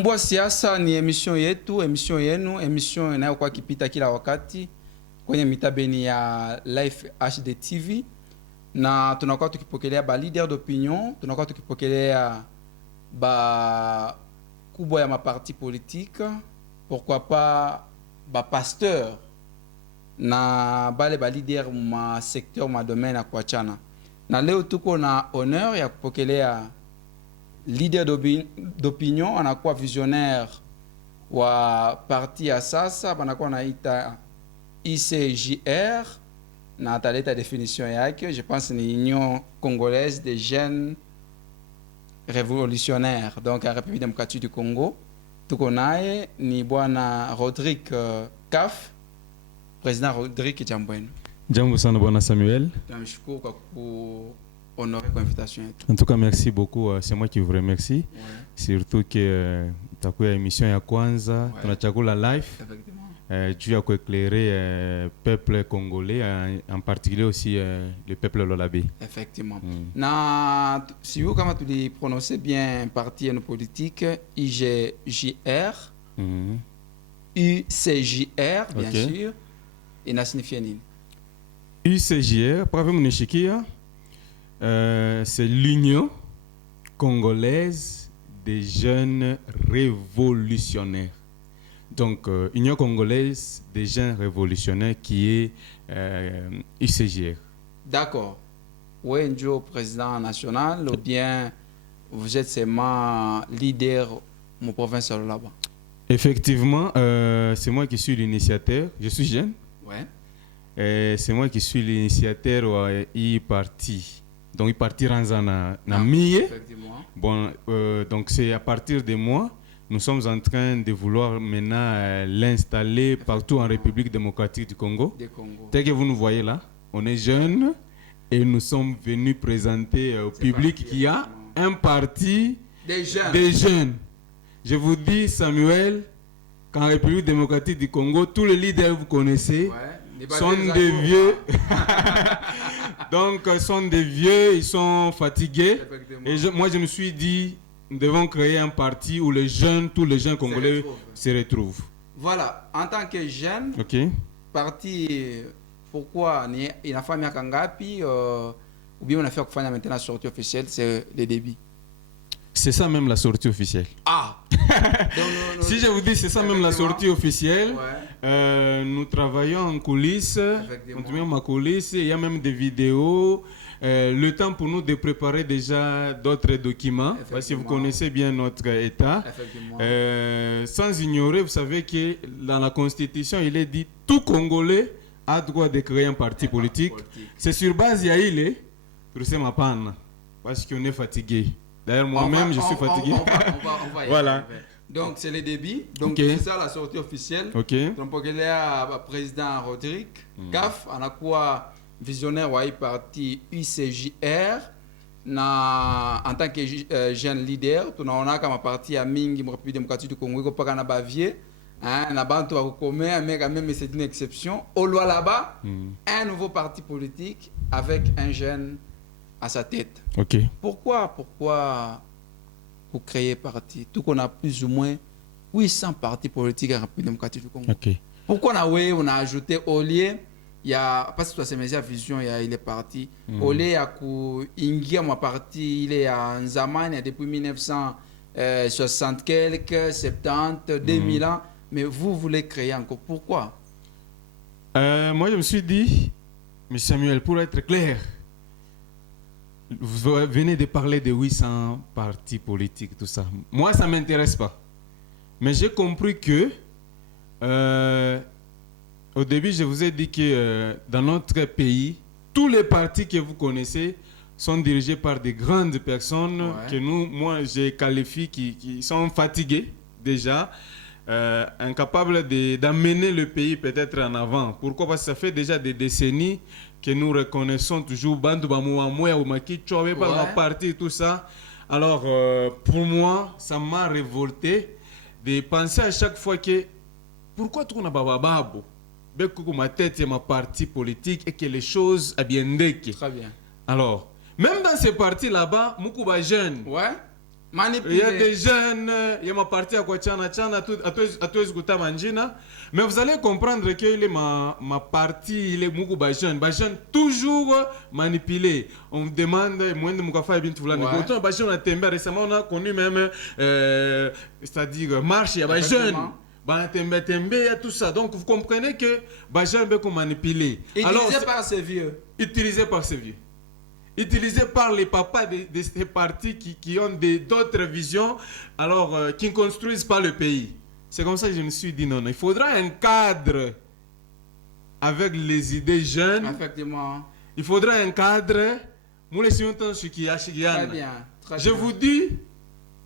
Chambua Siasa ni emission yetu, emission yenu, emission inayokuwa kipita kila wakati kwenye mitabeni ya Life HD TV, na tunakuwa tukipokelea ba leader d'opinion, tunakuwa tukipokelea ba kubwa ya maparti politique, pourquoi pas ba pasteur na bale ba leader ma secteur ma domaine ya kuachana. Na leo tuko na honneur ya kupokelea leader d'opinion, anakuwa visionnaire wa parti ya sasa, banakuwa naita ICJR, na ataleta definition yake. Je pense ni Union Congolaise des Jeunes Révolutionnaires, donc la République démocratique du Congo. Tuko naye ni bwana Rodrigue Kaf, président Rodrigue. Jambo yenu. Jambo sana bwana Samuel. Tunamshukuru kwa honorer l'invitation. En tout cas, merci beaucoup. C'est moi qui vous remercie. Ouais. Surtout que takuya émission ya kwanza, tunachakula live. Effectivement. Tu as éclairé peuple congolais, en particulier aussi le peuple lolabé. Effectivement. Na si vous comment tu les prononcez bien parti et nos politiques, IGJR, UCJR bien sûr, et na signifie nini? UCJR, bravo mon échiquier. C'est l'Union congolaise des jeunes révolutionnaires. Donc, Union congolaise des jeunes révolutionnaires qui est UCJR. D'accord. Oui, Njo, président national, ou bien vous êtes seulement leader de mon province là-bas? Effectivement, c'est moi qui suis l'initiateur. Je suis jeune. Ouais. C'est moi qui suis l'initiateur du parti. Donc, il parti Ranzana Namie. Bon, donc c'est à partir de moi, nous sommes en train de vouloir maintenant l'installer partout en République démocratique du Congo. Tel que vous nous voyez là, on est jeunes et nous sommes venus présenter au public qu'il y a un parti des jeunes. Je vous dis, Samuel, qu'en République démocratique du Congo, tous les leaders que vous connaissez sont des vieux. Donc, sont des vieux, ils sont fatigués. Et moi, je me suis dit, nous devons créer un parti où les jeunes, tous les jeunes congolais se retrouvent. Voilà, en tant que jeune, parti, pourquoi il a fait Kangapi ou bien on a fait maintenant la sortie officielle, c'est les débits. C'est ça même la sortie officielle. Ah. Si je vous dis c'est ça même la sortie officielle, nous travaillons en coulisses, on travaille en coulisses, il y a même des vidéos, le temps pour nous de préparer déjà d'autres documents, parce que vous connaissez bien notre État. Sans ignorer, vous savez que dans la Constitution, il est dit tout Congolais a droit de créer un parti politique. C'est sur base d'Yaïle, pour ce matin, parce qu'on est fatigué. D'ailleurs, moi-même, je suis fatigué. On va voilà. Donc, c'est le débit. Donc, c'est ça la sortie officielle. Donc, il y a le président Rodrigue Kaf, on a quoi visionnaire du parti UCJR. En tant que jeune leader, on a comme parti à Mingi, République démocratique du Congo, il n'y a pas de mais quand même, c'est une exception. Au loin là-bas, un nouveau parti politique avec un jeune à sa tête. Pourquoi vous créez parti? Tout qu'on a plus ou moins 800 partis politiques en République démocratique du Congo. Pourquoi on a ajouté au lieu, il y a parce que c'est mes vision, il est parti. Au lieu il y a parti, il est en Zaman depuis 1960 quelques, 70, 2000 ans, mais vous voulez créer encore. Pourquoi? Moi je me suis dit, mais Samuel, pour être clair, vous venez de parler de 800 partis politiques, tout ça. Moi, ça ne m'intéresse pas. Mais j'ai compris que, au début, je vous ai dit que dans notre pays, tous les partis que vous connaissez sont dirigés par des grandes personnes que moi, je qualifie qui sont fatigués déjà, incapables d'amener le pays peut-être en avant. Pourquoi? Parce que ça fait déjà des décennies que nous reconnaissons toujours Bandu Bamouamouya ou Maki Tchoué par ma partie, tout ça. Alors, pour moi, ça m'a révolté de penser à chaque fois que pourquoi tout le monde a bababo, ma tête et ma partie politique et que les choses a bien. Très bien. Alors, même dans ces partis là-bas, Moukouba jeune. Il y a des jeunes, il y a ma partie à Kwachana, mais vous allez comprendre que ma partie, il est beaucoup de jeunes. Les jeunes toujours manipulés. On me demande, récemment on a connu même, c'est-à-dire marche, il y a des jeunes. Tout ça. Donc vous comprenez que les jeunes sont manipulés. Utilisés par ces vieux. Utilisés par ces vieux. Utilisé par les papas de ces partis qui ont d'autres visions, alors qui ne construisent pas le pays. C'est comme ça que je me suis dit non, il faudra un cadre avec les idées jeunes. Effectivement. Il faudra un cadre. Très bien. Je vous dis,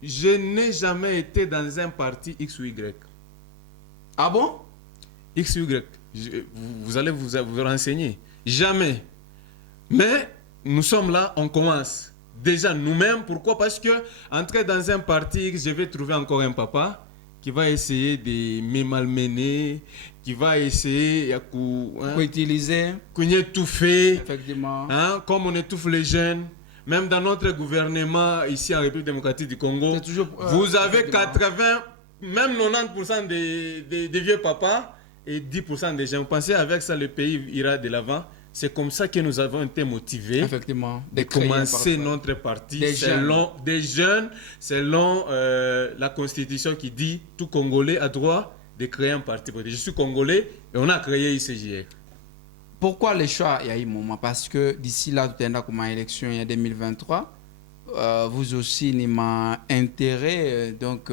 je n'ai jamais été dans un parti X ou Y. Ah bon? X ou Y. Vous allez vous renseigner. Jamais. Mais nous sommes là, on commence. Déjà nous-mêmes, pourquoi? Parce que entrer dans un parti, je vais trouver encore un papa qui va essayer de me malmener, qui va essayer utiliser, qu'on étouffer, effectivement, comme on étouffe les jeunes. Même dans notre gouvernement ici en République démocratique du Congo, vous avez 80, même 90% des vieux papas et 10% des jeunes. Vous pensez avec ça le pays ira de l'avant? C'est comme ça que nous avons été motivés, effectivement, de commencer notre parti des jeunes, selon la Constitution qui dit tout Congolais a droit de créer un parti politique. Je suis Congolais et on a créé ICJR. Pourquoi le choix il y a eu moment? Parce que d'ici là, tout est comme élection en 2023, vous aussi n'avez intérêt, donc,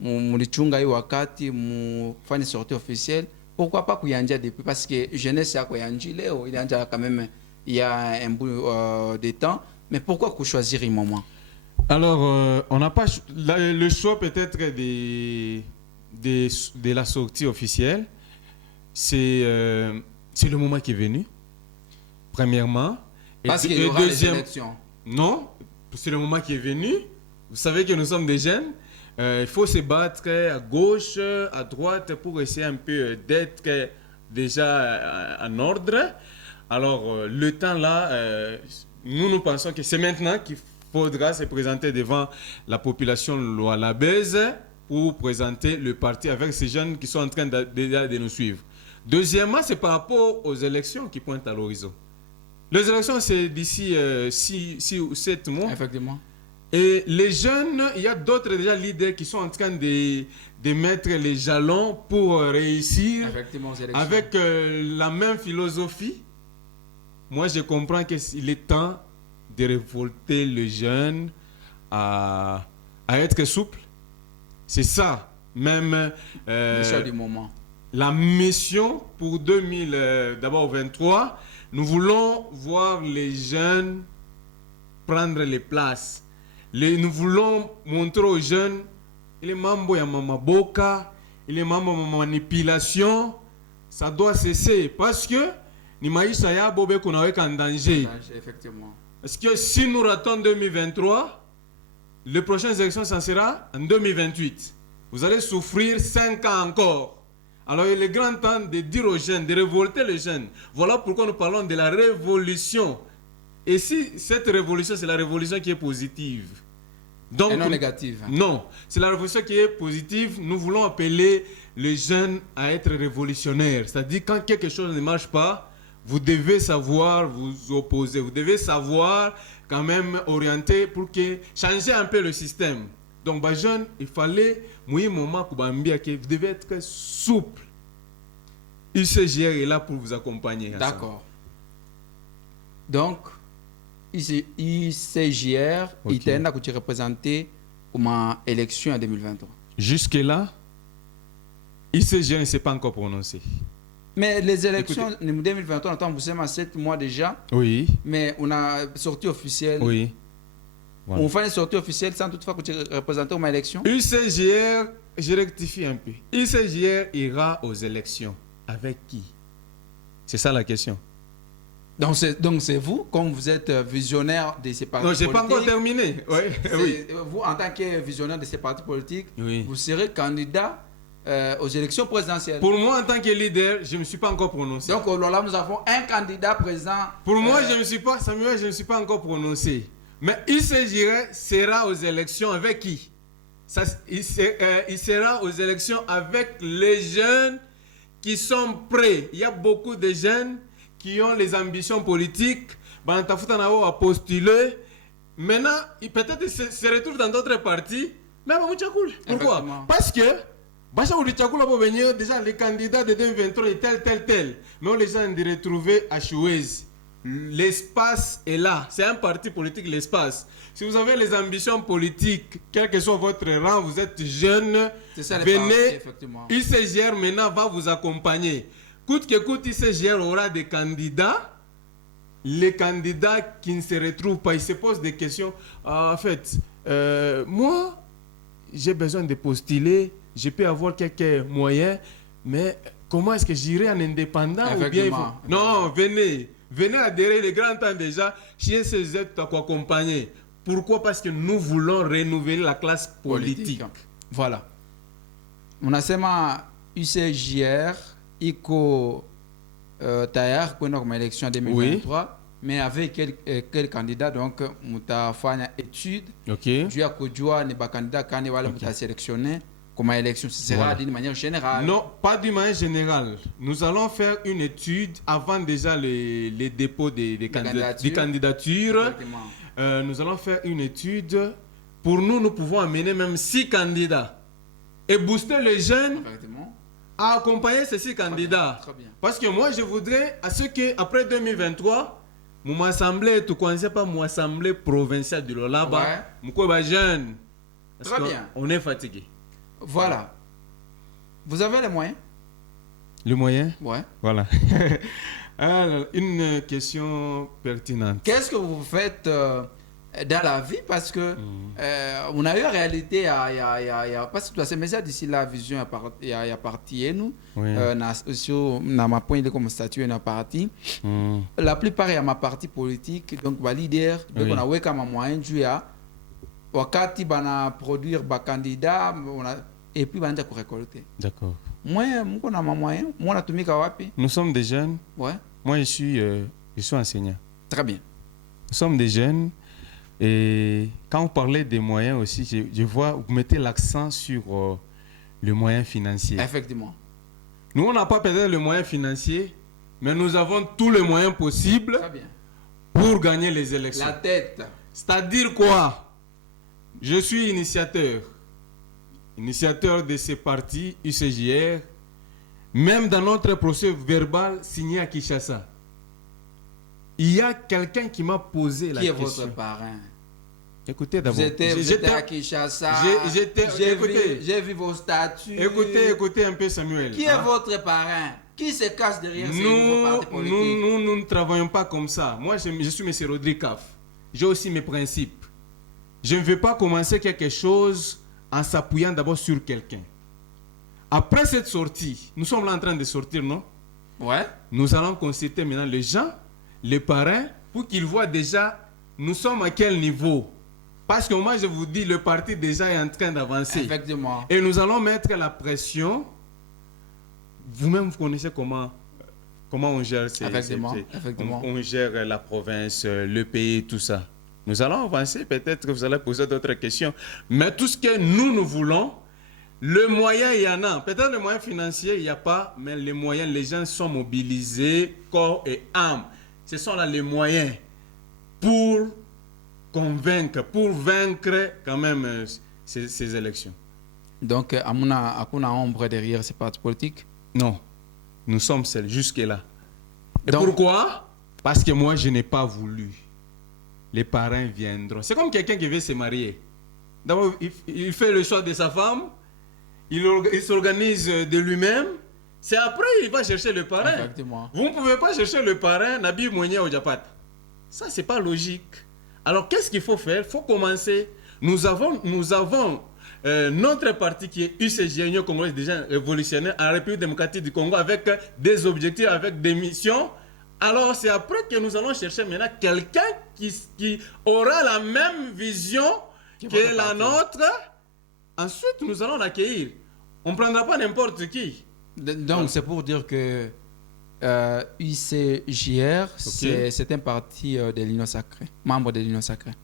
mon chunga wakati, mon fan sortie officielle. Pourquoi pas Kouyandja depuis? Parce que jeunesse à Kouyandji, il y a quand même un bout de temps. Mais pourquoi choisir un moment? Alors, on n'a pas le choix peut-être de la sortie officielle. C'est le moment qui est venu, premièrement. Parce qu'il y aura les élections. Non, c'est le moment qui est venu. Vous savez que nous sommes des jeunes. Il faut se battre à gauche, à droite pour essayer un peu d'être déjà en ordre. Alors, le temps là, nous pensons que c'est maintenant qu'il faudra se présenter devant la population lualabaise pour présenter le parti avec ces jeunes qui sont en train de nous suivre. Deuxièmement, c'est par rapport aux élections qui pointent à l'horizon. Les élections, c'est d'ici 6 ou 7 mois. Effectivement. Et les jeunes, il y a d'autres déjà leaders qui sont en train de mettre les jalons pour réussir avec la même philosophie. Moi, je comprends qu'il est temps de révolter les jeunes à être souple. C'est ça, même du moment. La mission pour 2023. Nous voulons voir les jeunes prendre les places. Nous voulons montrer aux jeunes, il est mambo ya mamaboka, il est mambo ya manipulation, ça doit cesser parce que ni maisha ya bobe qu'on est en danger. Effectivement. Parce que si nous ratons 2023, les prochaines élections, ça sera en 2028. Vous allez souffrir 5 ans encore. Alors il est grand temps de dire aux jeunes, de révolter les jeunes. Voilà pourquoi nous parlons de la révolution. Et si cette révolution, c'est la révolution qui est positive. Donc, et non négative. Non, c'est la révolution qui est positive. Nous voulons appeler les jeunes à être révolutionnaires. C'est-à-dire quand quelque chose ne marche pas, vous devez savoir vous opposer. Vous devez savoir quand même orienter pour changer un peu le système. Donc, les jeunes, il fallait, moment pour vous devez être souple. ICJR est là pour vous accompagner. D'accord. Donc, ICJR, il est là pour te représenter comme élection en 2023. Jusque-là, ICJR ne s'est pas encore prononcé. Mais les élections en 2023, on vous à 7 mois déjà. Oui. Mais on a sortie officielle. Oui. Voilà. On fait une sortie officielle sans toutefois que tu représentes comme élection. ICJR, je rectifie un peu. ICJR ira aux élections. Avec qui? C'est ça la question. Donc c'est vous, comme vous êtes visionnaire de ces partis politiques. Non, je n'ai pas encore terminé. Oui. Vous, en tant que visionnaire de ces partis politiques, oui, vous serez candidat aux élections présidentielles. Pour moi, en tant que leader, je ne me suis pas encore prononcé. Donc là, nous avons un candidat président. Pour moi, je ne me suis pas, Samuel, je ne me suis pas encore prononcé. Mais UCJR sera aux élections avec qui? Il sera aux élections avec les jeunes qui sont prêts. Il y a beaucoup de jeunes qui ont les ambitions politiques. Bantafutanao a postulé. Maintenant, peut-être qu'ils se retrouvent dans d'autres partis. Mais pourquoi? Parce que déjà les candidats de 2023 tel. Mais les gens de retrouver à Chouez. L'espace est là. C'est un parti politique, l'espace. Si vous avez les ambitions politiques, quel que soit votre rang, vous êtes jeune, venez. UCJR maintenant va vous accompagner. Coûte que coûte, UCJR aura des candidats. Les candidats qui ne se retrouvent pas, ils se posent des questions. En fait, moi, j'ai besoin de postuler. Je peux avoir quelques moyens, mais comment est-ce que j'irai en indépendant ou bien Non, venez adhérer les grands temps déjà. Chez ces êtres à accompagner. Pourquoi? Parce que nous voulons renouveler la classe politique. Voilà. On a seulement UCJR, ICO Tayar, pour une élection en 2023. Oui. Mais avec quel candidat, donc, on a fait une étude. Ok. Du coup, n'est pas candidat quand on a sélectionné. Comme élection, ce sera d'une manière générale? Non, pas d'une manière générale. Nous allons faire une étude avant déjà les dépôts des candidatures. Nous allons faire une étude. Pour nous pouvons amener même 6 candidats. Et booster les jeunes à accompagner ces 6 candidats. Très bien. Parce que moi, je voudrais à ce qu'après 2023, mon assemblée, tu ne connaissais pas mon assemblée provinciale de l'Olaba, mon jeune. Très bien. On est fatigué. Voilà. Vous avez les moyens? Les moyens? Ouais. Voilà. Alors, une question pertinente. Qu'est-ce que vous faites dans la vie? Parce que on a eu en réalité, parce que c'est déjà d'ici la vision il y a parti et nous, dans ma point de comme statut et parti. La plupart il y a ma partie politique, donc ma leader, donc on a eu comme moyen du wakati bana produire ba candidat et puis bana pour récolter. D'accord. Moi on a ma moyen, moi na tumika wapi? Nous sommes des jeunes. Ouais. Moi je suis enseignant. Très bien. Nous sommes des jeunes et quand vous parlez des moyens aussi, je vois vous mettez l'accent sur le moyen financier. Effectivement. Nous on n'a pas peut-être le moyen financier, mais nous avons tous les moyens possibles. Très bien. Pour gagner les élections. La tête. C'est-à-dire quoi? Je suis initiateur de ces partis UCJR, même dans notre procès verbal signé à Kinshasa. Il y a quelqu'un qui m'a posé la question. Qui est votre parrain? Écoutez d'abord. Vous étiez à Kinshasa. J'ai vu vos statuts. Écoutez un peu Samuel. Qui est votre parrain? Qui se cache derrière ces nouveaux partis politiques? Nous ne travaillons pas comme ça. Moi, je suis M. Rodrigue Kaf. J'ai aussi mes principes. Je ne veux pas commencer quelque chose en s'appuyant d'abord sur quelqu'un. Après cette sortie, nous sommes là en train de sortir, non? Ouais. Nous allons consulter maintenant les gens, les parrains, pour qu'ils voient déjà nous sommes à quel niveau. Parce que moi, je vous dis, le parti déjà est en train d'avancer. Effectivement. Et nous allons mettre la pression. Vous-même, vous connaissez comment on gère Effectivement. on gère la province, le pays, tout ça. Nous allons avancer, peut-être que vous allez poser d'autres questions. Mais tout ce que nous voulons, le moyen, il y en a. Peut-être le moyen financier, il n'y a pas, mais les moyens, les gens sont mobilisés, corps et âme. Ce sont là les moyens pour convaincre, pour vaincre quand même ces élections. Donc, Amouna ombre derrière ces partis politiques? Non, nous sommes seuls jusque-là. Et donc, pourquoi? Parce que moi, je n'ai pas voulu. Les parrains viendront. C'est comme quelqu'un qui veut se marier. D'abord, il fait le choix de sa femme, il s'organise de lui-même, c'est après il va chercher le parrain. Exactement. Vous ne pouvez pas chercher le parrain, Nabi Mounia au Japat. Ça, c'est pas logique. Alors, qu'est-ce qu'il faut faire? Il faut commencer. Nous avons notre parti qui est UCJ, Union Congolaise des gens révolutionnaires en République démocratique du Congo avec des objectifs, avec des missions. Alors, c'est après que nous allons chercher maintenant quelqu'un qui aura la même vision que la nôtre. Ensuite, nous allons l'accueillir. On ne prendra pas n'importe qui. Donc, c'est pour dire que UCJR, c'est un parti de l'Union sacrée, membre de l'Union sacrée.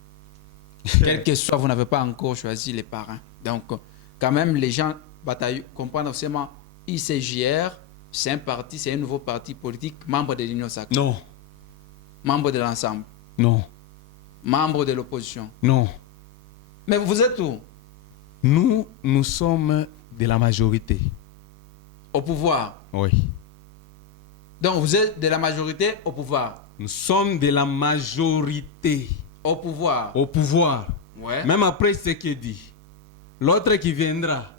Quel que soit, vous n'avez pas encore choisi les parrains. Donc, quand même, les gens comprennent seulement ICJR, c'est un parti, c'est un nouveau parti politique, membre de l'Union sacrée. Non. Membre de l'ensemble. Non. Membre de l'opposition. Non. Mais vous êtes où? Nous sommes de la majorité. Au pouvoir? Oui. Donc vous êtes de la majorité au pouvoir? Nous sommes de la majorité. Au pouvoir? Au pouvoir. Ouais. Même après ce qu'il dit. L'autre qui viendra,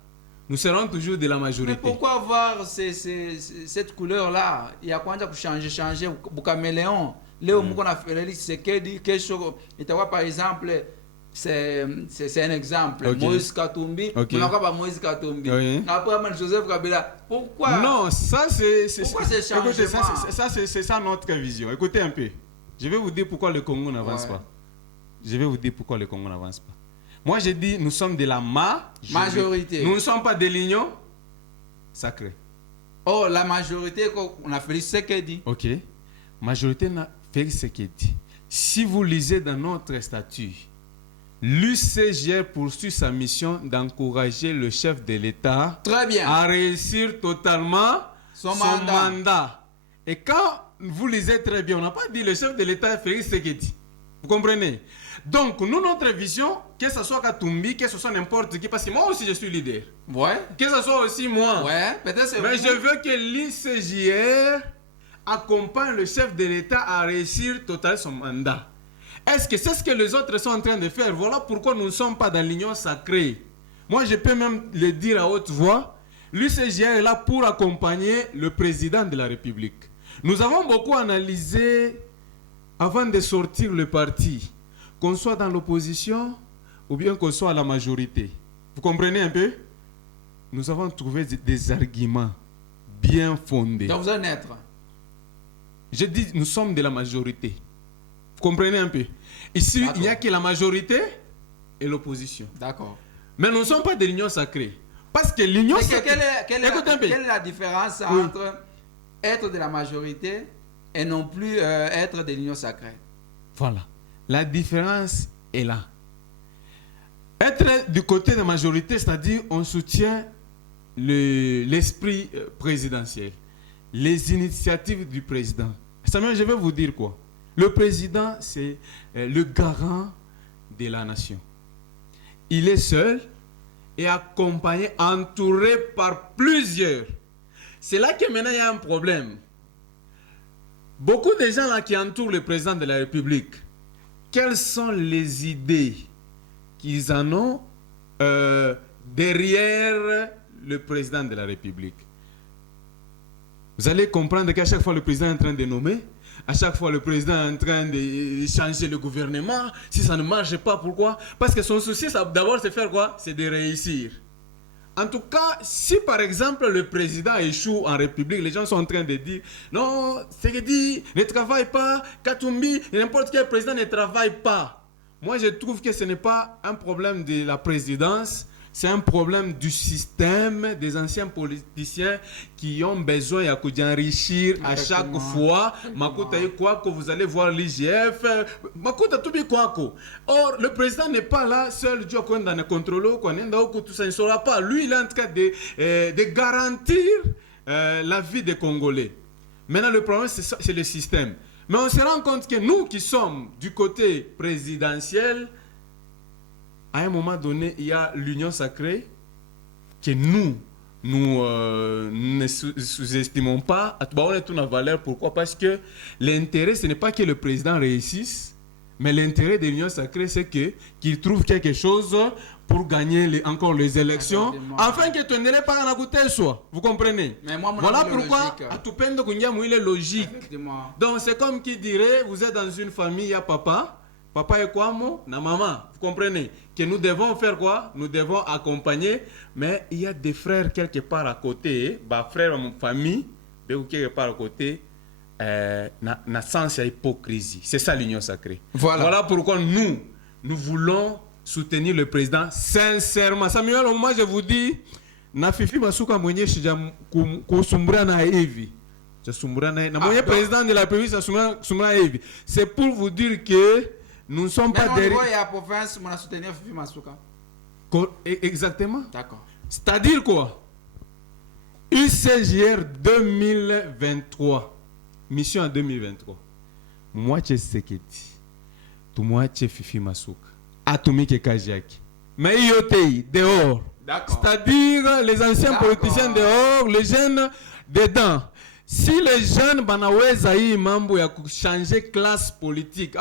nous serons toujours de la majorité. Mais pourquoi avoir cette couleur-là? Il y a quoi pour changer pour caméléon? Léo Mougon a fait c'est quelque chose. Par exemple, c'est un exemple. Okay. Moïse Katumbi. Okay. Moïse Katumbi. Oui. Après, Joseph Kabila. Pourquoi? Non, ça c'est. Pourquoi c'est changement? Écoutez, c'est ça notre vision. Écoutez un peu. Je vais vous dire pourquoi le Congo n'avance pas. Je vais vous dire pourquoi le Congo n'avance pas. Moi, j'ai dit, nous sommes de la majorité. Nous ne sommes pas de l'union sacrée. Oh, la majorité, on a fait ce qu'elle dit. Ok. Majorité n'a fait ce qu'elle dit. Si vous lisez dans notre statut, l'UCGR poursuit sa mission d'encourager le chef de l'État à réussir totalement son mandat. Et quand vous lisez très bien, on n'a pas dit le chef de l'État a fait ce qu'il dit. Vous comprenez? Donc, nous, notre vision, que ce soit Katumbi, que ce soit n'importe qui, parce que moi aussi je suis leader. Ouais. Que ce soit aussi moi. Ouais, peut-être c'est mais je veux que l'ICJR accompagne le chef de l'État à réussir totalement son mandat. Est-ce que c'est ce que les autres sont en train de faire? Voilà pourquoi nous ne sommes pas dans l'union sacrée. Moi, je peux même le dire à haute voix. L'UCJR est là pour accompagner le président de la République. Nous avons beaucoup analysé avant de sortir le parti, qu'on soit dans l'opposition ou bien qu'on soit à la majorité. Vous comprenez un peu? Nous avons trouvé des arguments bien fondés. Donc vous êtes neutre. Je dis, nous sommes de la majorité. Vous comprenez un peu? Ici, il n'y a que la majorité et l'opposition. D'accord. Mais nous ne sommes pas de l'union sacrée. Parce que l'union sacrée... Quelle est la différence entre être de la majorité et non plus être de l'union sacrée? Voilà. La différence est là. Être du côté de la majorité, c'est-à-dire on soutient l'esprit présidentiel, les initiatives du président. Samuel, je vais vous dire quoi? Le président, c'est le garant de la nation. Il est seul et accompagné, entouré par plusieurs. C'est là que maintenant il y a un problème. Beaucoup de gens là qui entourent le président de la République, quelles sont les idées qu'ils en ont derrière le président de la République? Vous allez comprendre qu'à chaque fois le président est en train de nommer, à chaque fois le président est en train de changer le gouvernement. Si ça ne marche pas, pourquoi? Parce que son souci, d'abord, c'est faire quoi? C'est de réussir. En tout cas, si par exemple le président échoue en République, les gens sont en train de dire non, c'est que dit, ne travaille pas, Katumbi, n'importe quel président ne travaille pas. Moi, je trouve que ce n'est pas un problème de la présidence, c'est un problème du système, des anciens politiciens qui ont besoin d'enrichir à chaque fois. Makuta quoi que vous allez voir l'IGF, Makuta tout quoi. Or, le président n'est pas là seul, Dieu qu'on a contrôlé, tout ça ne sera pas. Lui, il est en train de garantir la vie des Congolais. Maintenant, le problème, c'est le système. Mais on se rend compte que nous qui sommes du côté présidentiel, à un moment donné, il y a l'union sacrée que nous ne sous-estimons pas. On est une valeur. Pourquoi? Parce que l'intérêt, ce n'est pas que le président réussisse, mais l'intérêt de l'union sacrée, c'est qu'il trouve quelque chose pour gagner encore les élections, afin que tu n'aies pas en goûter soi. Vous comprenez? Mais moi, voilà pourquoi à tout peine il est logique. Donc c'est comme qui dirait, vous êtes dans une famille, il y a papa et quoi, na maman. Vous comprenez? Que nous devons faire quoi? Nous devons accompagner, mais il y a des frères quelque part à côté, frères de mon famille, quelque part à côté, na sens à hypocrisie. C'est ça l'union sacrée. Voilà pourquoi nous voulons soutenir le président sincèrement. Samuel, moi je vous dis, na fifi masuka mwenye shija kusumbura na hivi. Na mwenye président de la République sumbura hivi. C'est pour vous dire que nous ne sommes pas derrière. Il y a province, on a soutenu Fifi Masuka. Exactement. D'accord. C'est-à-dire quoi? UCJR 2023. Mission en 2023. Moi, c'est Seketi. Tout moi, c'est Fifi Masuka. Atomique Kajaki. Mais IOTI, dehors. C'est-à-dire les anciens politiciens dehors, les jeunes dedans. Si les jeunes banaweza hii mambo ya changer classe politique,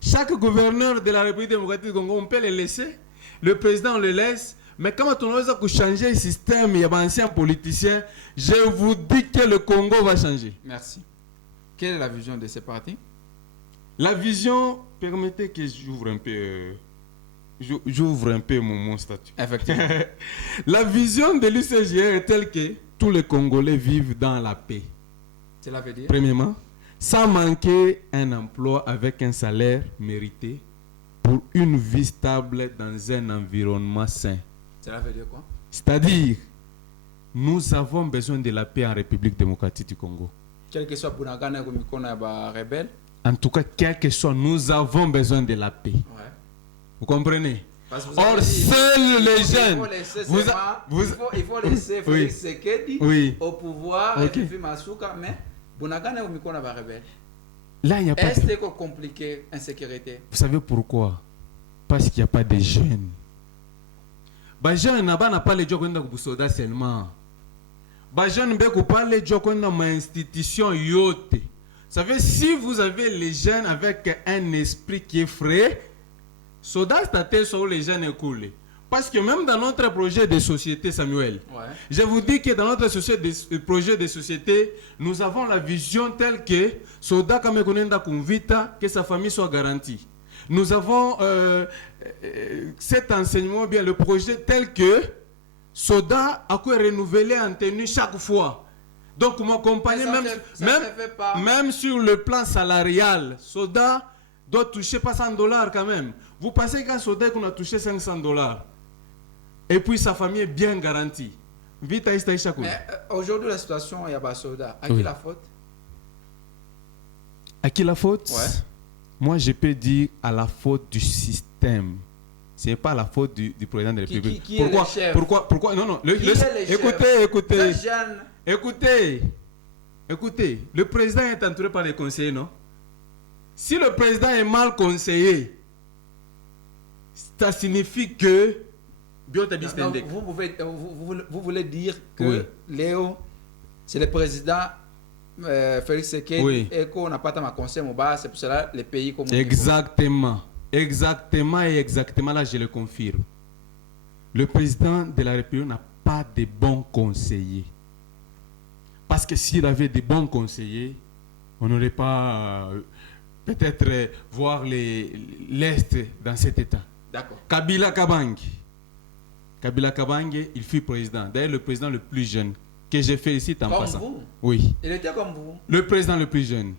chaque gouverneur de la République démocratique du Congo, on peut le laisser. Le président, on le laisse. Mais quand on a changer le système, il y a des anciens politiciens, je vous dis que le Congo va changer. Merci. Quelle est la vision de ces partis? La vision, permettez que j'ouvre un peu... J'ouvre un peu mon statut. Effectivement. La vision de l'UCJR est telle que tous les Congolais vivent dans la paix. Cela veut dire? Premièrement, sans manquer un emploi avec un salaire mérité pour une vie stable dans un environnement sain. Cela veut dire quoi? C'est-à-dire, nous avons besoin de la paix en République démocratique du Congo. Quel que soit Bunagana ou Mikona rebelle. En tout cas, quel que soit, nous avons besoin de la paix. Ouais. Vous comprenez? Or, seuls les jeunes. Il faut laisser Félix Sekedi au pouvoir et Fifi Masuka, mais Bunagana ou Mikona rebelle. Là, il n'y a pas. Est-ce compliqué, insécurité? Vous savez pourquoi? Parce qu'il n'y a pas de jeunes. Les jeunes n'a pas les gens qui sont là seulement. Les jeunes n'ont pas les gens qui sont dans institution yote. Vous savez, si vous avez les jeunes avec un esprit qui est frais, soda staté sur les jeunes écoulés. Parce que même dans notre projet de société, Samuel, je vous dis que dans notre projet de société, nous avons la vision telle que soda kamekonenda kunvita, que sa famille soit garantie. Nous avons cet enseignement, bien le projet tel que soda a quoi renouveler en tenue chaque fois. Donc m'accompagner même sur le plan salarial, soda doit toucher pas $100 quand même. Vous pensez qu'un soldat qu'on a touché $500 et puis sa famille est bien garantie. Vite aujourd'hui la situation il y a pas soldat. À qui la faute? À qui la faute? Moi je peux dire à la faute du système. Ce n'est pas la faute du président de la République. Pourquoi non écoutez, le président est entouré par les conseillers, non? Si le président est mal conseillé, ça signifie que vous voulez dire que Léo, c'est le président Félix Sekedi et qu'on n'a pas tant à conseiller, c'est pour cela les pays comme exactement, là je le confirme. Le président de la République n'a pas de bons conseillers. Parce que s'il avait de bons conseillers, on n'aurait pas peut-être voir l'Est dans cet état. D'accord. Kabila Kabange, il fut président. D'ailleurs, le président le plus jeune, que je félicite en passant. Comme vous? Oui. Il était comme vous? Le président le plus jeune.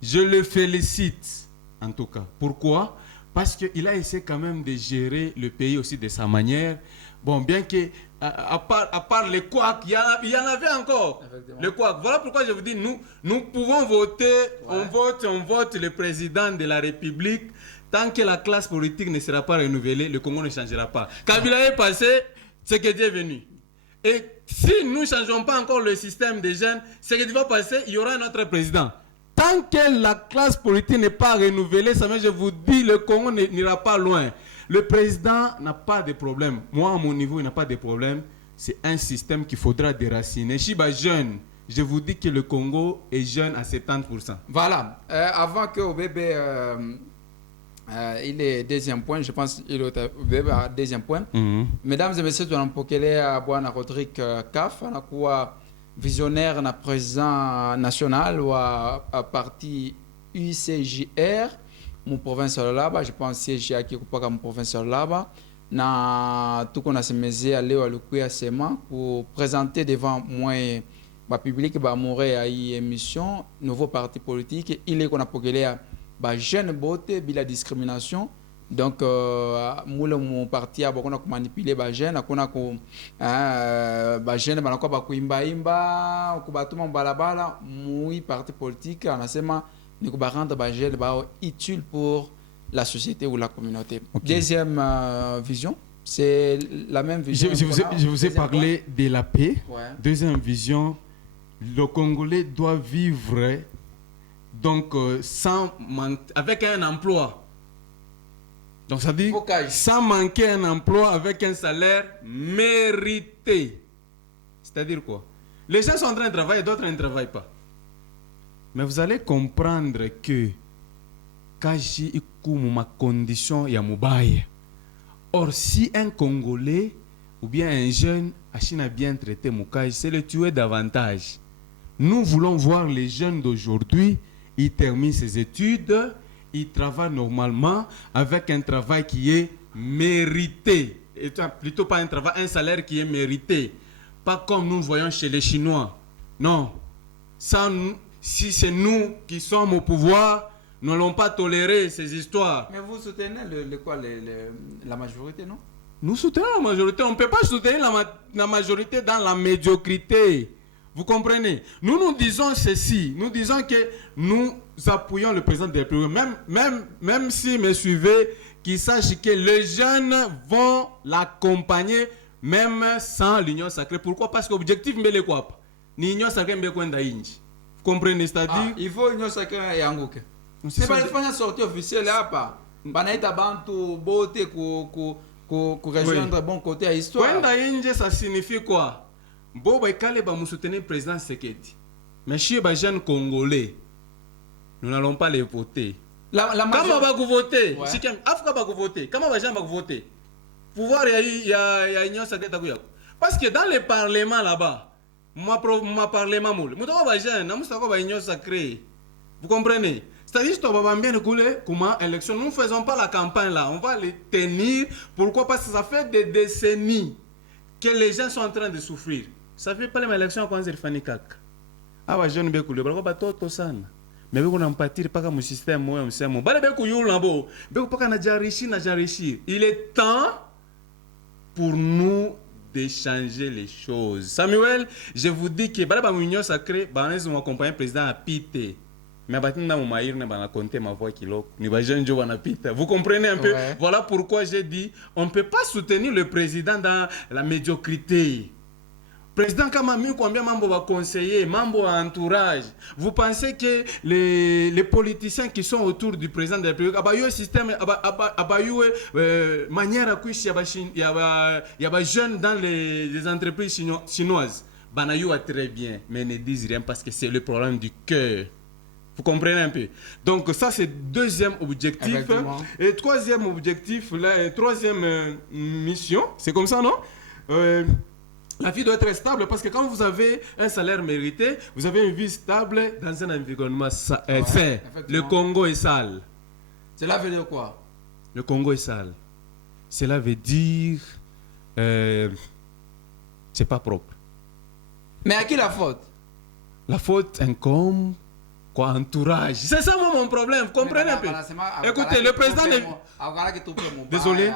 Je le félicite, en tout cas. Pourquoi? Parce qu'il a essayé quand même de gérer le pays aussi de sa manière. Bon, bien que, à part les couacs, il y en avait encore. Les couacs. Voilà pourquoi je vous dis, nous pouvons voter, on vote le président de la République. Tant que la classe politique ne sera pas renouvelée, le Congo ne changera pas. Kabila est passé, c'est que Dieu est venu. Et si nous ne changeons pas encore le système des jeunes, ce qui va passer, il y aura un autre président. Tant que la classe politique n'est pas renouvelée, ça veut dire, je vous dis, le Congo n'ira pas loin. Le président n'a pas de problème. Moi, à mon niveau, il n'a pas de problème. C'est un système qu'il faudra déraciner. Chiba jeune, je vous dis que le Congo est jeune à 70%. Voilà. Avant que Obebe, il est deuxième point, je pense qu'il est deuxième point. Mesdames et messieurs, nous avons à Boana Rodrigue Kaf, on a quoi visionnaire na président national ou à parti UCJR, mon provincial là-bas, je pense que c'est qui est mon provincial là-bas. Na tout qu'on a se mesé aller à l'Ukuya Sema pour présenter devant moi le public ba moré à une émission nouveau parti politique il est qu'on a pogelé à ba jeune beauté bila discrimination donc moule mon parti a beaucoup manipuler ba jeune qu'on a ko ba jeune ba kuimba imba ko batuma balabala mui parti politique anasema nous rendre utile pour la société ou la communauté. Okay. Deuxième vision, c'est la même vision. Je vous ai parlé de la paix. Ouais. Deuxième vision, le Congolais doit vivre donc avec un emploi. Donc ça dit sans manquer un emploi avec un salaire mérité. C'est-à-dire quoi? Les gens sont en train de travailler, d'autres ne travaillent pas. Mais vous allez comprendre que kaji ikumu ma condition ya mubaya. Or si un Congolais ou bien un jeune a bien traité Mukaji, c'est le tuer davantage. Nous voulons voir les jeunes d'aujourd'hui, ils terminent ses études, ils travaillent normalement avec un travail qui est mérité. Et plutôt pas un travail, un salaire qui est mérité. Pas comme nous voyons chez les Chinois. Non. Ça, si c'est nous qui sommes au pouvoir, nous n'allons pas tolérer ces histoires. Mais vous soutenez la majorité, non? Nous soutenons la majorité. On ne peut pas soutenir la majorité dans la médiocrité. Vous comprenez? Nous disons ceci. Nous disons que nous appuyons le président de la République. Même s'il me suivait, qu'il sache que les jeunes vont l'accompagner même sans l'union sacrée. Pourquoi? Parce que l'objectif, c'est quoi? L'union sacrée, c'est quoi? Vous comprenez? C'est-à-dire... il faut l'union sacrée et Angouke. C'est pas une sortie officielle là-bas. Banaïta Bantu, beauté, pour rejoindre bon côté à l'histoire. Ça signifie quoi? Bon, quand nous soutenons le président Sekedi, mais chez les jeunes Congolais, nous n'allons pas les voter. Comment on va voter? Afrique va voter. Comment les gens vont voter? Pouvoir, il y a union sacrée. Parce que dans le parlement là-bas, moi parlement, moi union sacrée. Vous comprenez? C'est-à-dire que nous va bien écouler comment élection. Nous ne faisons pas la campagne là. On va les tenir. Pourquoi? Parce que ça fait des décennies que les gens sont en train de souffrir. Ça fait pas les élections quand ils font kak. Ah ouais, je ne vais pas écouler. Pourquoi pas tout ça? Mais vous n'en partir pas comme un système moi, un système. Bah les bécou là beau. Bécou pas qu'on a déjà réussi. Il est temps pour nous d'échanger les choses. Samuel, je vous dis que bah la union sacrée, bah nous accompagner le président à Pité. Mais ma voix qui vous comprenez un peu? Ouais. Voilà pourquoi j'ai dit on ne peut pas soutenir le président dans la médiocrité. Président Kamami, combien de membres conseiller, membres entourage? Vous pensez que les politiciens qui sont autour du président de la République, abayou système, abayou manière à coucher, il y a jeunes dans les entreprises chinoises. Banayou a très bien, mais ne disent rien parce que c'est le problème du cœur. Vous comprenez un peu? Donc ça c'est deuxième objectif. Et troisième objectif, troisième mission, c'est comme ça, non? La vie doit être stable parce que quand vous avez un salaire mérité, vous avez une vie stable dans un environnement sain. Le Congo est sale. Cela veut dire quoi? Le Congo est sale. Cela veut dire c'est pas propre. Mais à qui la faute? La faute incombe entourage. C'est ça mon problème, vous comprenez un peu? Écoutez, le président désolé.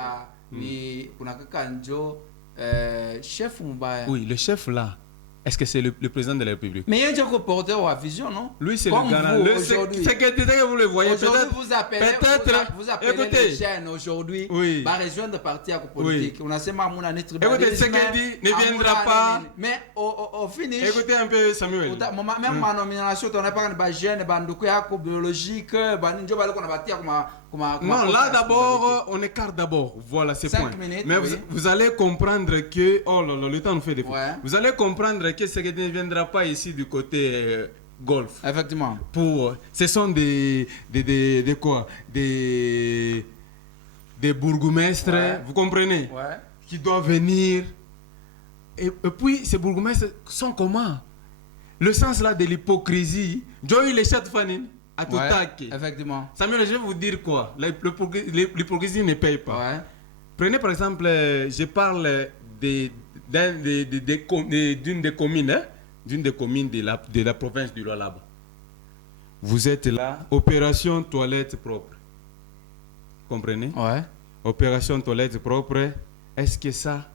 Chef Moubaye. Oui, le chef là. Est-ce que c'est le président de la République? Mais il y a déjà un reporter à Vision, non? Lui, c'est le Ghana. C'est que vous le voyez. Aujourd'hui, vous appelez les jeunes aujourd'hui. Oui. Par région de parti à politique. On a ces mamans à notre écoutez, ce qu'il dit ne viendra pas. Mais au finish. Écoutez un peu, Samuel. Même ma nomination, on n'a pas de jeune, biologique, non, là d'abord, on écarte d'abord. Voilà, c'est point. Mais vous allez comprendre que. Oh là là, le temps nous fait défaut. Vous allez comprendre que ce qui ne viendra pas ici du côté golf. Effectivement. Ce sont des quoi? Des bourgmestres, vous comprenez? Qui doivent venir. Et puis, ces bourgmestres sont comment? Le sens là de l'hypocrisie. Joey les chats fanines. À tout effectivement. Samuel, je vais vous dire quoi? L'hypocrisie ne paye pas. Prenez par exemple, je parle d'une des communes, de la province du Lualaba. Vous êtes là, opération toilette propre. Comprenez? Opération toilette propre. Est-ce que ça,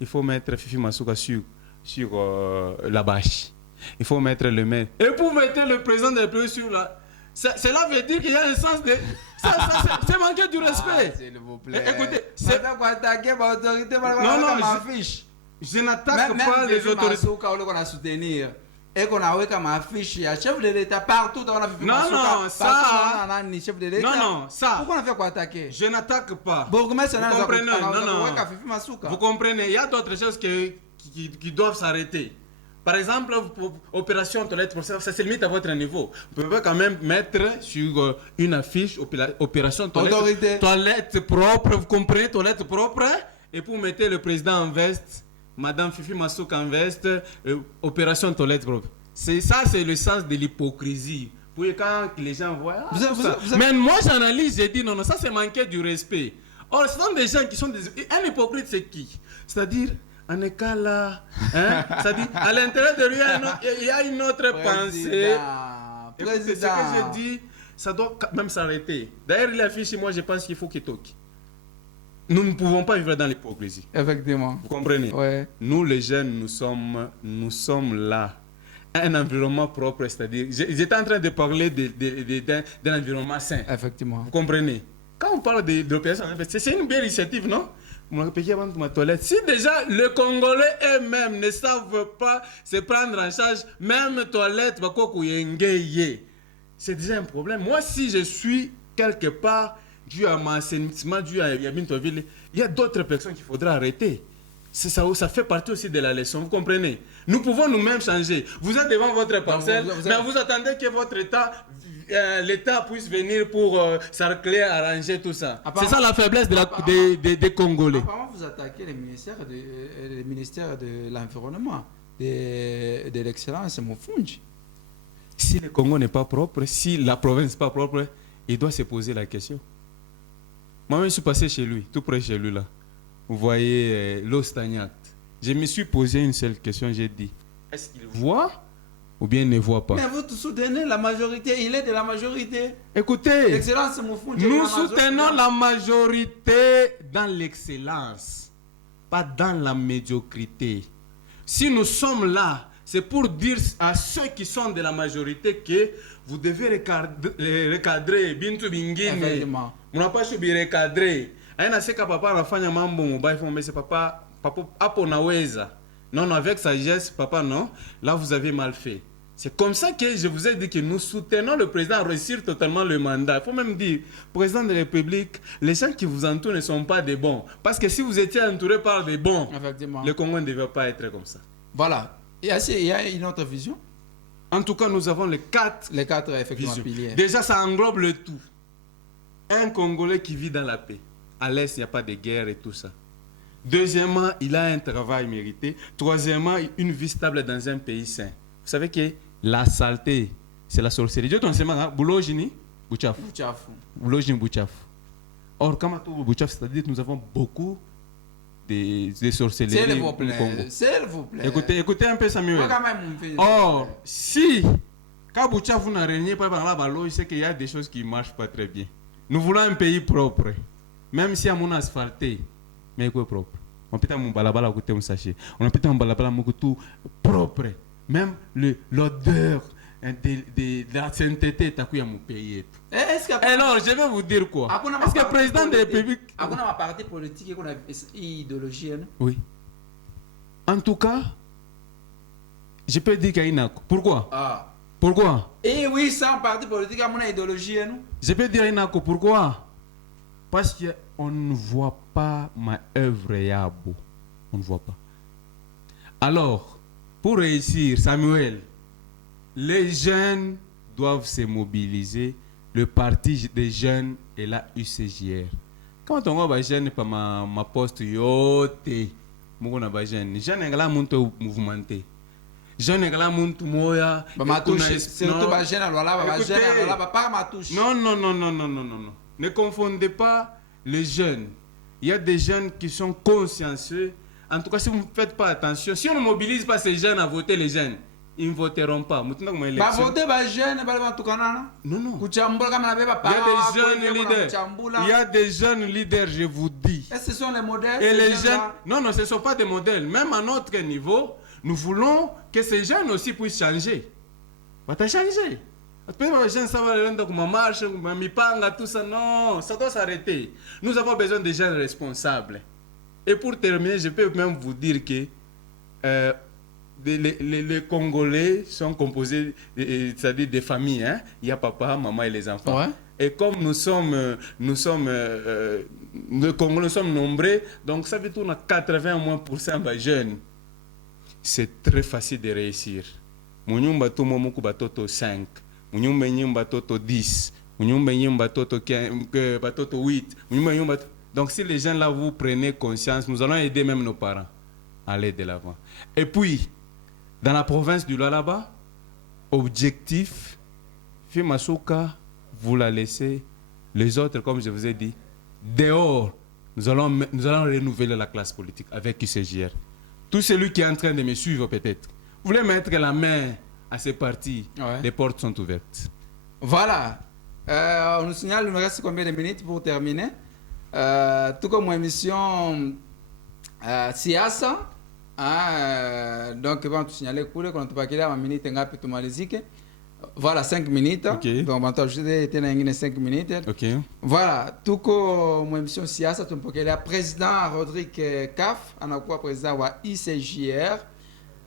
il faut mettre Fifi Masuka sur la bâche? Il faut mettre le maire. Et pour mettre le président de la République sur Cela veut dire qu'il y a un sens de... c'est manquer du respect. S'il vous plaît. Écoutez, c'est quoi attaquer ma autorité? Non, je n'attaque pas les autorités. On a soutenir. Et qu'on a comme affiche, il y a chef de l'État partout. Non, ça. Non, ça. Pourquoi on a fait quoi attaquer? Je n'attaque pas. Vous comprenez? Non. Vous comprenez, il y a d'autres choses qui doivent s'arrêter. Par exemple, opération toilette propre, ça se limite à votre niveau. Vous pouvez quand même mettre sur une affiche opération toilette propre. Vous comprenez, toilette propre. Et pour mettre le président en veste, Madame Fifi Masuka en veste, opération toilette propre. C'est le sens de l'hypocrisie. Puis quand les gens voient... Mais moi j'analyse, j'ai dit non, ça c'est manquer du respect. Or, ce sont des gens qui sont des... Un hypocrite c'est qui? C'est-à-dire, on est qu'à là, hein? C'est-à-dire, à l'intérieur de lui, il y a une autre pensée. C'est ce que je dis, ça doit même s'arrêter. D'ailleurs, il affiche, moi je pense qu'il faut qu'il toque. Nous ne pouvons pas vivre dans l'hypocrisie. Effectivement. Vous comprenez? Ouais. Nous, les jeunes, nous sommes là. Un environnement propre, c'est-à-dire... J'étais en train de parler d'un environnement sain. Effectivement. Vous comprenez? Quand on parle d'opération, c'est une belle initiative, non? Ma toilette. Si déjà les Congolais eux-mêmes ne savent pas se prendre en charge, même toilette, c'est déjà un problème. Moi, si je suis quelque part... dû à mon assainissement, dû à Yabintoville, il y a d'autres personnes qu'il faudra arrêter. Ça fait partie aussi de la leçon, vous comprenez? Nous pouvons nous-mêmes changer. Vous êtes devant votre parcelle, mais vous attendez que votre l'État puisse venir pour s'arcler, arranger tout ça. C'est ça la faiblesse des Congolais. Apparemment, vous attaquez le ministère de l'Environnement, de l'excellence Mofunji. Si le Congo n'est pas propre, si la province n'est pas propre, il doit se poser la question. Moi-même, je suis passé chez lui, tout près de chez lui là. Vous voyez l'Ostagnac. Je me suis posé une seule question, j'ai dit, est-ce qu'il voit ou bien il ne voit pas? Mais vous soutenez la majorité, il est de la majorité. Écoutez, l'excellence Mofunji, nous soutenons la majorité dans l'excellence, pas dans la médiocrité. Si nous sommes là, c'est pour dire à ceux qui sont de la majorité que vous devez recadrer Bintu Bingine. Effectivement. On n'a pas subi recadrer. Aina seka papa anafanya mambo mobile fond, mais c'est papa hapo naweza. Non, avec sagesse, papa non. Là vous avez mal fait. C'est comme ça que je vous ai dit que nous soutenons le président à réussir totalement le mandat. Il faut même dire, président de la République, les gens qui vous entourent ne sont pas des bons. Parce que si vous étiez entouré par des bons, le Congo ne devait pas être comme ça. Voilà. Il y a une autre vision. En tout cas, nous avons les quatre effectivement piliers. Déjà, ça englobe le tout. Un Congolais qui vit dans la paix. À l'Est, il n'y a pas de guerre et tout ça. Deuxièmement, il a un travail mérité. Troisièmement, une vie stable dans un pays sain. Vous savez que la saleté, c'est la sorcellerie. Je te dis, Boulogini, Bouchaf. Boulogini, Bouchaf. Or, comme à tout Bouchaf, c'est-à-dire que nous avons beaucoup de sorcellerie. S'il vous plaît. Écoutez un peu Samuel. Or, si, quand Bouchaf n'a régné pas par là, je sais qu'il y a des choses qui ne marchent pas très bien. Nous voulons un pays propre. Même si à mon asphalté, mais quoi propre. On peut mon balabala côté mon sachet. On peut mon balabala mon tout propre. Même l'odeur de la sainteté est à quoi mon pays. Alors, je vais vous dire quoi? Est-ce que le président de la République... Après, on a parti politique et qu'on a idéologie. Oui. En tout cas, je peux dire qu'il y a une... Pourquoi? Pourquoi? Eh oui, sans parti politique, à mon idéologie. Je peux dire une... Pourquoi? Parce qu'on ne voit pas ma œuvre Yabo. On ne voit pas. Alors, pour réussir, Samuel, les jeunes doivent se mobiliser. Le parti des jeunes est la UCJR. Quand on voit les jeunes, par ma poste, yote, moi on a les jeunes. Les jeunes sont là, ils mouvementés. Jeunes sont là, ils moya. Surtout les jeunes, pas ma touche. Non. Ne confondez pas les jeunes. Il y a des jeunes qui sont consciencieux. En tout cas, si vous ne faites pas attention, si on ne mobilise pas ces jeunes à voter les jeunes, ils ne voteront pas. Voter les jeunes, non. Il y a des jeunes leaders, je vous dis. Et ce sont les modèles. Et les jeunes, non, ce ne sont pas des modèles. Même à notre niveau, nous voulons que ces jeunes aussi puissent changer. Va te changer. Les gens savent comment marche, tout ça. Non, ça doit s'arrêter. Nous avons besoin de gens responsables. Et pour terminer, je peux même vous dire que les Congolais sont composés, c'est-à-dire des familles. Hein? Il y a papa, maman et les enfants. Ouais. Et comme les Congolais sommes nombreux, donc ça veut dire qu'on a 80% de jeunes. C'est très facile de réussir. Mon nyumba tout mon batoto 5, mon nyumba batoto 10, mon nyumba batoto 15, batoto 8, donc si les gens là vous prenez conscience, nous allons aider même nos parents à aller de l'avant. Et puis dans la province du Lualaba, objectif, Fimasuka, vous la laissez, les autres comme je vous ai dit, dehors, nous allons renouveler la classe politique avec UCJR. Tout celui qui est en train de me suivre peut-être, vous voulez mettre la main à ces partis, les portes sont ouvertes. Voilà. On nous signale, il nous reste combien de minutes pour terminer. Tout comme mon émission Siasa, donc on va signaler qu'on ne peut pas qu'il y a une minute tout malizike. Voilà, 5 minutes. Okay. Donc, on va ajouter 5 minutes. Okay. Voilà, tout comme mon émission Siasa, tu peux qu'il y a président Rodrigue Kaf, on a quoi président wa ICJR,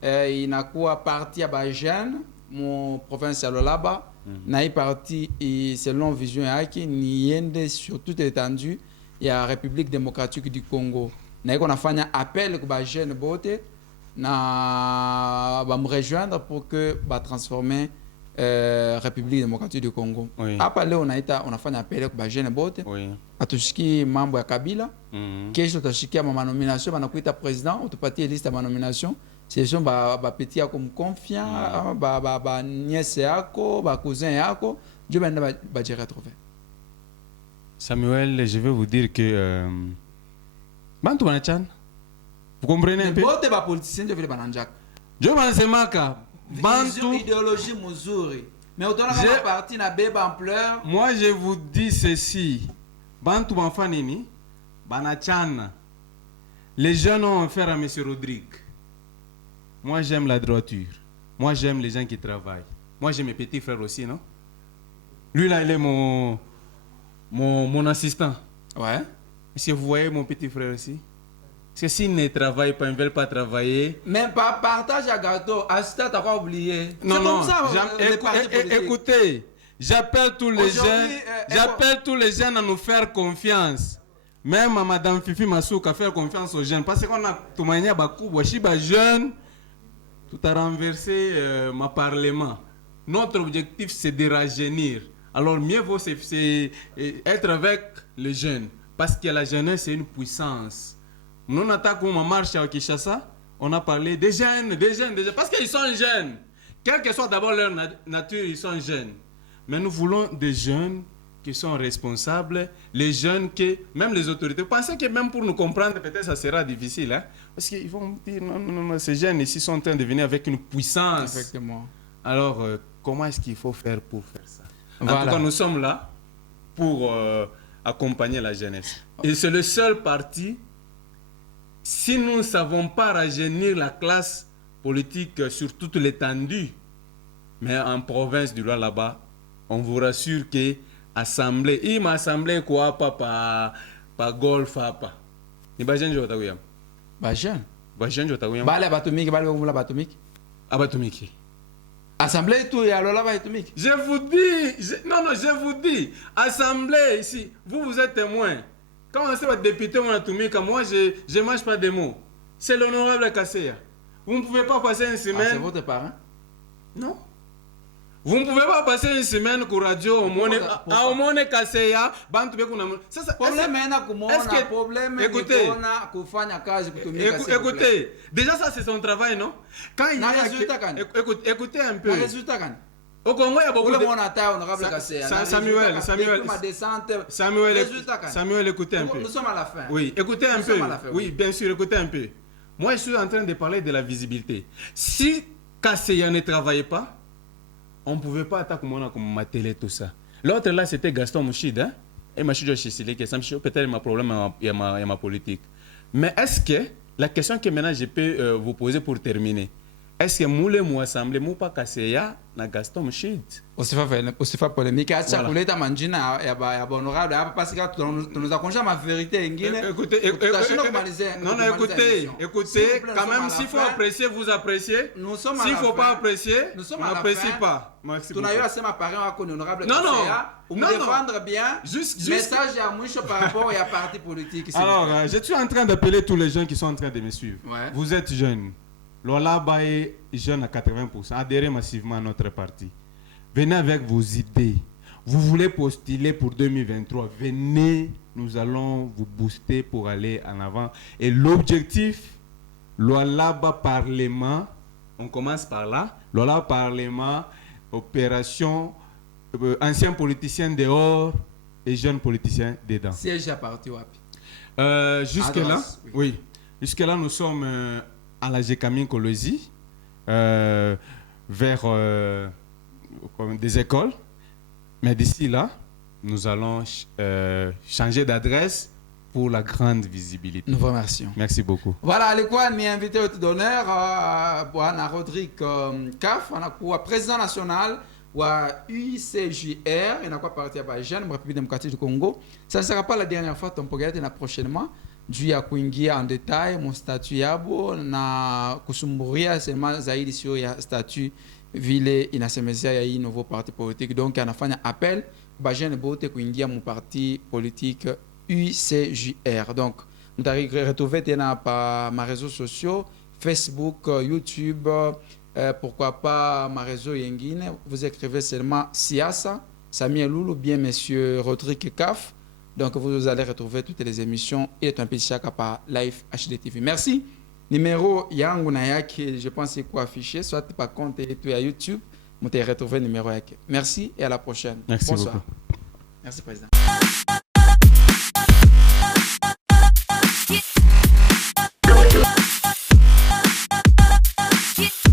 il a quoi parti à Bajan, mon province à Lualaba, n'a parti selon vision yaki ni yende sur toute étendue, il y a la République démocratique du Congo. N'a qu'on a fait un appel que Bajan bote na va me rejoindre pour que va transformer République démocratique du Congo. Oui. Après on a fait un appel que Bajan bote. Oui. Atushiki membre ya Kabila. Kesho tashiki ma nomination bana kuita président, autopatie liste ma nomination. C'est son ba petit comme confiant, ba nièce yako, ba cousin yako, Dieu va gérer retrouver. Samuel, je vais vous dire que Bantu Banachan, vous comprenez un peu? Bote ba politicien je vais bananjak. Je m'ensemaka. Bantu idéologie Muzuri. Mais autant la partie na beba ampleur. Moi je vous dis ceci. Bantu Banfanini, Banachan. Les jeunes ont affaire à M. Rodrigue. Moi, j'aime la droiture. Moi, j'aime les gens qui travaillent. Moi, j'ai mes petits frères aussi, non? Lui, là, il est mon assistant. Ouais. Est-ce que vous voyez mon petit frère aussi? Parce que s'ils ne travaillent pas, ils ne veulent pas travailler. Même pas partage à gâteau. Assistant, t'as pas oublié. Non, non. Écoutez, j'appelle tous les jeunes à nous faire confiance. Même à Madame Fifi Masuka, faire confiance aux jeunes. Parce qu'on a tout manière, jeune. Tout a renversé ma parlement. Notre objectif, c'est de rajeunir. Alors, mieux vaut être avec les jeunes. Parce que la jeunesse, c'est une puissance. Nous, on attaque où on marche à Kinshasa, on a parlé des jeunes. Parce qu'ils sont jeunes. Quelle que soit d'abord leur nature, ils sont jeunes. Mais nous voulons des jeunes qui sont responsables, les jeunes que, même les autorités, vous pensez que même pour nous comprendre, peut-être ça sera difficile, hein? Parce qu'ils vont dire, non, ces jeunes ici sont en train de venir avec une puissance. Effectivement. Alors, comment est-ce qu'il faut faire pour faire ça? Voilà. En tout cas, nous sommes là pour accompagner la jeunesse. Et c'est le seul parti, si nous ne savons pas rajeunir la classe politique sur toute l'étendue, mais en province du Lualaba, on vous rassure que assemblée, il m'a assemblé quoi pas golf pas. Ni bajen jota kuyam. Bajen jota kuyam. Bale batumiki bale vumula batumiki. Abatumiki. Assemblée tout et alors là batumiki. Je vous dis, assemblée ici, vous êtes témoin. Quand on sait votre député on a tumika, moi je mange pas de mots. C'est l'honorable Kasseya. Vous ne pouvez pas passer une semaine. C'est votre parent? Non. Vous ne pouvez pas passer une semaine pour radio au monde Kasseya, bantu beku na. Écoutez, déjà ça c'est son travail, non? Quand il écoutez un peu. Au Congo, il y a beaucoup de... Samuel, écoutez un peu. Nous sommes à la fin. Oui, écoutez un peu. Oui, bien sûr, écoutez un peu. Moi, je suis en train de parler de la visibilité. Si Kasseya ne travaillait pas, on ne pouvait pas attaquer comme ma télé, tout ça. L'autre là, c'était Gaston Mouchid. Hein? Et ma chute, peut-être ma problème et ma politique. Mais est-ce que, la question que maintenant je peux vous poser pour terminer, est-ce que moule mou assemblée mou pas Kasseya na Gaston Mchid aussi fa polémique à ça kuleta manjina ya honorable parce que tu nous as confié ma vérité ingine. Écoutez, non, écoutez, quand même s'il faut apprécier, vous appréciez. S'il faut pas apprécier, n'appréciez pas. Tu n'as eu assez ma parent à honorable. Non, pour me défendre bien. Juste message à Moucho par rapport à parti politique. Alors, je suis en train d'appeler tous les gens qui sont en train de me suivre. Vous êtes jeunes. Lola Baye est jeune à 80%. Adhérez massivement à notre parti. Venez avec vos idées. Vous voulez postuler pour 2023. Venez, nous allons vous booster pour aller en avant. Et l'objectif, Lola Parlement, on commence par là. Lola Parlement, opération, anciens politiciens dehors et jeunes politiciens dedans. Siège à parti wapi? Jusque-là, oui. Jusque-là, nous sommes à la Gécamine Colosi, vers des écoles. Mais d'ici là, nous allons changer d'adresse pour la grande visibilité. Nous vous remercions. Merci beaucoup. Voilà, alikuwa ni invité d'honneur Bwana Rodrigue Kaf, anakuwa président national wa UCJR, inakuwa parti ya jeune République démocratique du Congo. Ça ne sera pas la dernière fois, tumpogea tena prochainement. Juu ya kuingia en détail mon statut yabo na kusumburia sema zaidi sio ya statut vile inasemezea ya hii nouveau parti politique. Donc anafanya appel ba jeune bote kuingia mon parti politique UCJR. Donc mtari retrouver tena pa ma réseaux sociaux Facebook, YouTube, pourquoi pas ma réseau yengine. Vous écrivez seulement Siasa Samuel Lulu bien monsieur Rodrigue Kaf. Donc, vous allez retrouver toutes les émissions et un petit chaka par Live HDTV. Merci. Numéro yangu na yake, je pense qu'il faut afficher, soit par compte et tout à YouTube, vous allez retrouver numéro yake. Merci et à la prochaine. Merci Bonsoir. Beaucoup. Merci, Président.